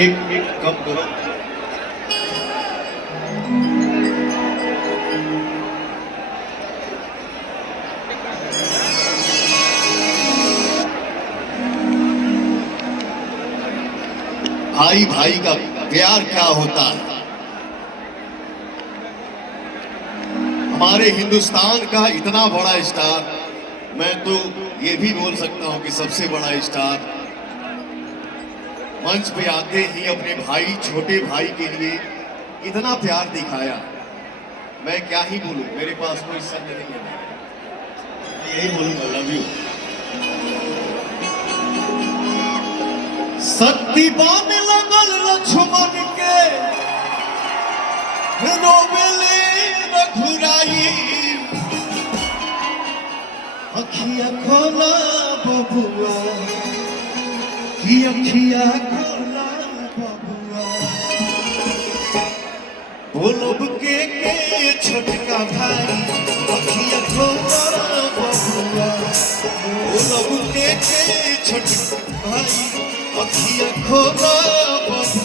एक कम करो। भाई भाई का प्यार क्या होता है। हमारे हिंदुस्तान का इतना बड़ा स्टार, मैं तो ये भी बोल सकता हूं कि सबसे बड़ा स्टार, मंच पे आते ही अपने भाई, छोटे भाई के लिए इतना प्यार दिखाया। मैं क्या ही बोलूं, मेरे पास कोई शब्द नहीं है। यही बोलूंगा, लव यू। शक्ति बान लगल लक्ष्मण के रोबेले रघुराई, अखिया खोला बबुआ की अखिया खोला बबुआ, बोलब के छोटका भाई अखिया खोला बबुआ, बोलब के छोटका भाई अखिया खोला बबुआ।